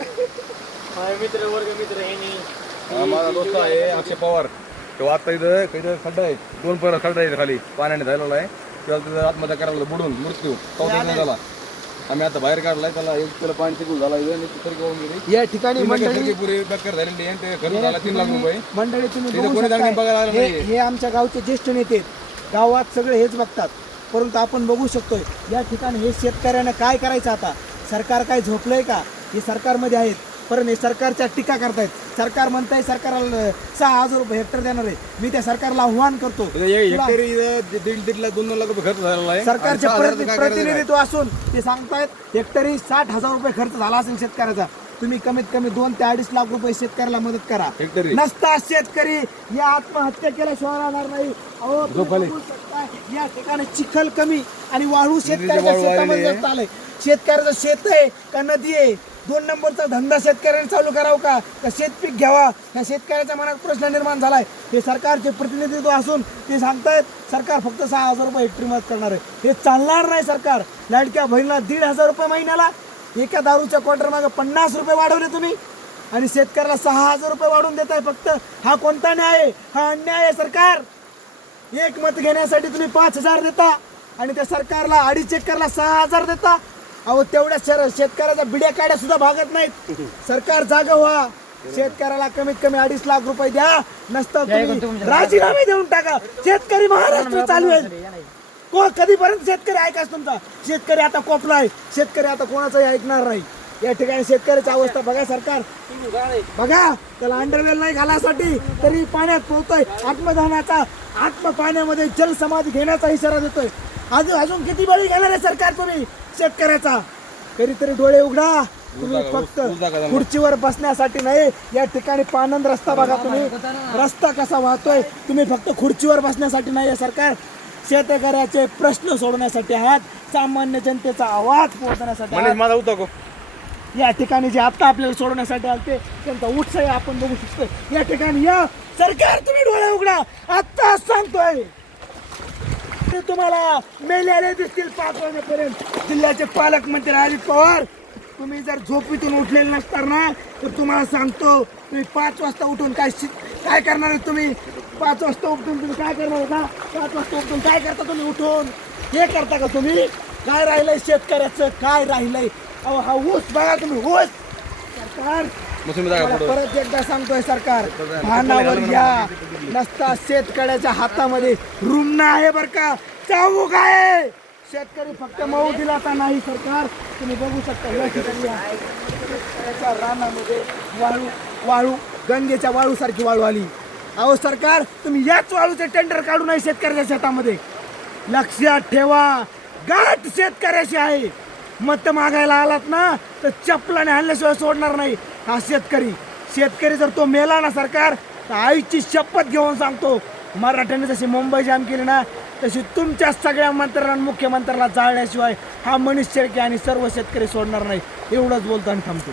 माझे मित्र वर्ग मित्र हे नाही. माझा दोस्त आहे अक्षय पवार. तो आता इथं इथं खड्डा आहे. दोन पर खड्डा आहे खाली. पाण्याने झालेला आहे. तेव्हा तिथं आत्महत्या करायला बुडून मृत्यू. पावसात नाही झाला. आम्ही आता बाहेर काढलाय. त्याला एक किलो पाणी चिकून झाला इथं. आणि गेली. या ठिकाणी मंडळी पुरी बेकार झालेली आहे. आणि ते खर्च झाला तीन लाख रुपये. मंडळी तुम्ही तिथे बघू कोणी जाऊन शकताय. बघायला आलं हे नाहीये. हे आमच्या गावचे ज्येष्ठ नेते आहेत. गावात सगळे हेच बघतात. परंतु आपण बघू शकतोय या ठिकाणी हे शेतकऱ्यांना काय करायचं आता? सरकार काय झोपलंय का? हे सरकारमध्ये आहेत. परंतु हे सरकारच्या टीका करतायत. सरकार म्हणताय सरकारला सहा हजार रुपये हेक्टर देणार आहे. मी त्या सरकारला आव्हान करतो. म्हणजे हे दीड दीड- लाख दोन दोन लाख रुपये खर्च झालेला आहे. आणि सरकारचे? प्रतिनिधित्व असून ते सांगतायत हेक्टरी साठ हजार रुपये खर्च झाला असेल शेतकऱ्याचा. तुम्ही कमीत कमी दोन ते अडीच लाख रुपये शेतकऱ्याला मदत करा. नसता शेतकरी या आत्महत्या केल्याशिवाय राहणार नाही. अहो या ठिकाणी चिखल कमी आणि वाळू शेतकऱ्याच्या शेतामध्ये आलंय. शेतकऱ्याचं शेत आहे का नदी आहे? दोन नंबरचा धंदा शेतकऱ्याने चालू करावं का? का शेतपीक घ्यावा. या शेतकऱ्याच्या मनात प्रश्न निर्माण झालाय. हे सरकारचे प्रतिनिधित्व असून ते सांगतायत सरकार फक्त सहा हजार रुपये हेक्टरी मदत करणार आहे. हे चालणार नाही सरकार. लाडक्या बहिणीला दीड हजार रुपये महिन्याला. एका दारूच्या क्वार्टर मागे पन्नास रुपये वाढवले तुम्ही. आणि शेतकऱ्याला सहा हजार रुपये वाढून देत आहे फक्त. हा कोणता न्याय? आहे? हा अन्याय आहे सरकार. एक मत घेण्यासाठी तुम्ही पाच हजार देता. आणि त्या सरकारला अडीच एकरला सहा हजार देता. अहो तेवढ्या शहर शेतकऱ्याच्या बिड्या काड्या सुद्धा भागत नाहीत. सरकार जाग व्हा. शेतकऱ्याला कमीत कमी अडीच लाख रुपये द्या. नसतं तुम्ही राजीनामे देऊन टाका. शेतकरी महाराष्ट्र चालू आहे. को कधीपर्यंत शेतकरी ऐकाच तुमचा? शेतकरी आता कोपलाय शेतकरी आता कोणाचाही ऐकणार नाही. या ठिकाणी शेतकऱ्याची अवस्था बघा सरकार. बघा त्याला अंडरवेल नाही घालासाठी तरी पाण्यात पोहतोय. आत्मदानाचा आत्म पाण्यामध्ये जल समाधी घेण्याचा इशारा देतोय. अजून अजून किती बळी घेणार आहे सरकार तुम्ही? शेतकऱ्याचा कधीतरी डोळे उघडा. तुम्ही फक्त. खुर्चीवर बसण्यासाठी नाही या ठिकाणी पानंद रस्ता बघा तुम्ही. रस्ता कसा वाहतोय तुम्ही फक्त खुर्चीवर बसण्यासाठी नाही सरकार. शेतकऱ्याचे प्रश्न सोडवण्यासाठी आहात सामान्य जनतेचा आवाज पोहोचण्यासाठी माझा को या ठिकाणी जे आता आपल्याला सोडवण्यासाठी आलते त्यांचा उत्साह आपण बघू शकतो या ठिकाणी या. सरकार तुम्ही डोळे उघडा. आत्ता सांगतोय. वाटतं तुम्हाला मेलेले दिसतील पाच वाजेपर्यंत जिल्ह्याचे पालकमंत्री अजित पवार तुम्ही जर झोपीतून उठलेले नसणार ना तर तुम्हाला सांगतो तुम्ही पाच वाजता उठून काय काय करणार आहे तुम्ही? पाच वाजता उठून तुम्ही काय करणार का पाच वाजता उठून काय करता तुम्ही उठून? हे करता का तुम्ही? काय राहिलंय शेतकऱ्याचं? काय राहिलंय? अहो हा ऊस बघा तुम्ही ऊस! सरकार परत एकदा सांगतोय सरकार भानावर या नसता शेतकऱ्याच्या हातामध्ये रुग्ण आहे बर का? चावू काय शेतकरी फक्त मऊ दिलाचा नाही सरकार? तुम्ही बघू शकता या ठिकाणी शेतकऱ्याच्या रानामध्ये वाळू वाळू गंगेच्या वाळूसारखी वाळू आली. अहो सरकार तुम्ही याच वाळूचे टेंडर काढू नये शेतकऱ्याच्या शेतामध्ये. लक्षात ठेवा. गाठ शेतकऱ्याशी आहे. मत मागायला आलात ना तर चपलाने हल्ल्याशिवाय सोडणार नाही. हा शेतकरी. शेतकरी जर तो मेला ना सरकार तर आईची शपथ घेऊन सांगतो. मराठ्यांनी जशी मुंबई जाम केली ना तशी तुमच्या सगळ्या मंत्र्यांना मुख्यमंत्र्याला जाळण्याशिवाय हा मनीष आणि सर्व शेतकरी सोडणार नाही. एवढंच बोलतो आणि थांबतो.